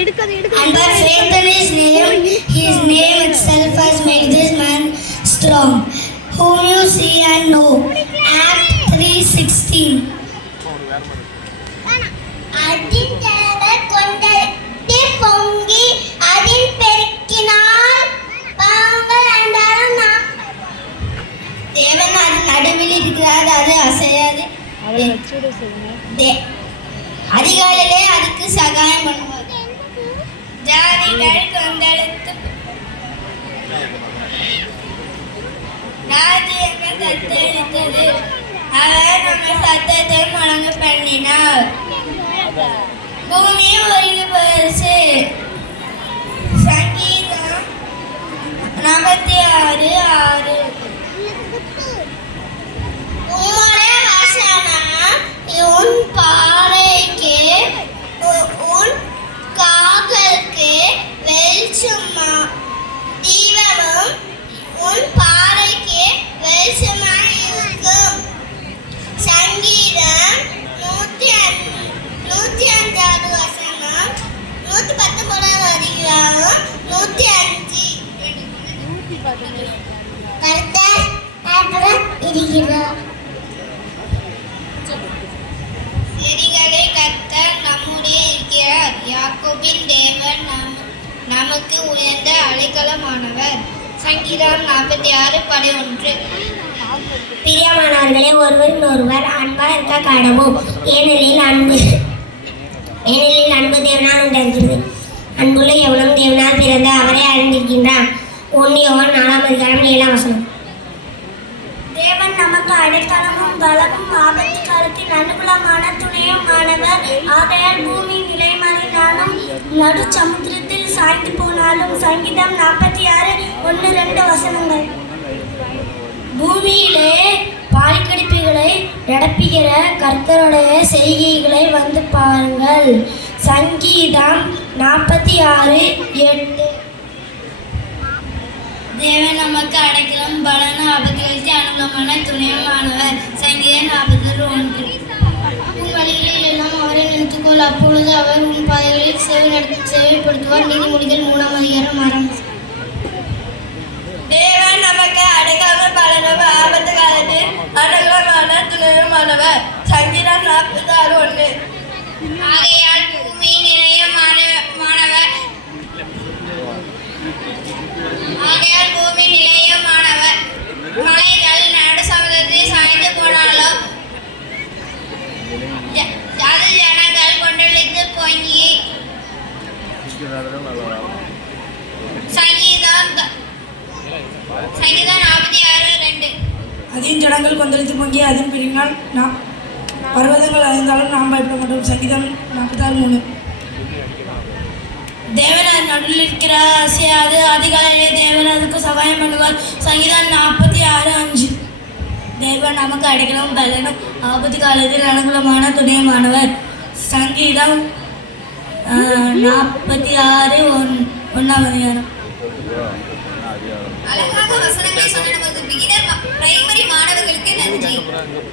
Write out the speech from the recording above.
And by faith in his name itself has made this man strong, whom you see and know. Act 3:16. அதின் தேவர் கொண்டே பொங்கி அதின் பெருக்கினால் பாவங்கள் என்றாலும் தேவன் அது நடுவில் இருக்கிறார், அது அசையாது. அதிகாலையிலே அதுக்கு சகாயம் பண்ணுவார். ஜாதிகள் கொந்தளித்து ராஜ்யங்கள் தத்தெடுத்தது, அவர் நம்ம சத்தத்தை முழங்க பண்ணினார். பூமி ஒருங்கி போச்சு. சங்கீதம் 46:6. உம்முடைய வசனம் உன் பாறைக்கு உன் கால்களுக்கு வெளிச்சமா தீபமும் உன் பாறைக்கு வெளிச்சமாய் இருக்கும். சங்கீதம் 105 வசனம் 119 அதிகாரம் 105. இருக்கிறார். செடிகளை கர்த்தர் நம்முடைய இருக்கிறார். யாக்கோபின் தேவன் நமக்கு உயர்ந்த அடைக்கலமானவர். சங்கீதம் 46:11. பிரியமானவர்களே, ஒருவரின் ஒருவர் அன்பா இருக்க கடவும், ஏனெனில் அன்பு தேவனால் உண்டாகிறது. அன்புள்ள எவனும் தேவனால் பிறந்த அவரை அறிந்திருக்கின்றான். 1 யோவான் 4:7. தேவன் நமக்கு அடைக்கலமும் பலமும் ஆபத்து காலத்தில் அனுகூலமான துணையுமானவர். ஆகையால் பூமி நிலைமாறினாலும் நடு சமுத்திரத்தில் சாய்ந்து போனாலும். சங்கீதம் 46:1-2 வசனங்கள். பூமியிலே பாலிக்கடிப்புகளை நடப்புகிற கர்த்தருடைய செய்கைகளை வந்து பாருங்கள். சங்கீதம் 46:8. தேவன் நமக்கு அடைக்கலம் பலனும் ஆபத்துகளுக்கு அனுகூலமான துணையுமானவர். சங்கீதம் 41. உன் வழிகளில் எல்லாம் அவரை நிறுத்திக்கொள், அப்பொழுது அவர் உன் பாதைகளில் சேவைப்படுத்துவார். நீதிமொழிகள் 3:6. தேவன் நமக்கு அடைக்கலம் பலனும் ஆபத்து காலத்தில் அனுகூலமான துணையுமானவர். சங்கீதம் 46:1. ஆகையால் பூமி நிறைய மாணவர் மலைகள் நடு சமுதிரத்தில் சாய்ந்து போனாலும் ஜனங்கள் கொண்டளித்து பொங்கி. சங்கீதம் 46:2. அதின் ஜனங்கள் கொந்தளித்து பொங்கி அதின் பிரிவினால் பர்வதங்கள் அழிந்தாலும் நாம் பயப்பட மாட்டோம். சங்கீதம் 46:3. தேவன் அது நடுவில் இருக்கிறார், அசையாது. அதிகாலையிலே தேவன் அதுக்கு சகாயம் பண்ணுவார். சங்கீதம் 46:5. தேவன் நமக்கு அடைக்கலம் பலனும் ஆபத்து காலத்தில் அனுகூலமான துணையுமானவர். சங்கீதம் 46:1. அழகாக வசனங்களை சொன்ன நமக்கு பிகினர் பிரைமரி மாணவர்களுக்கு நன்றி.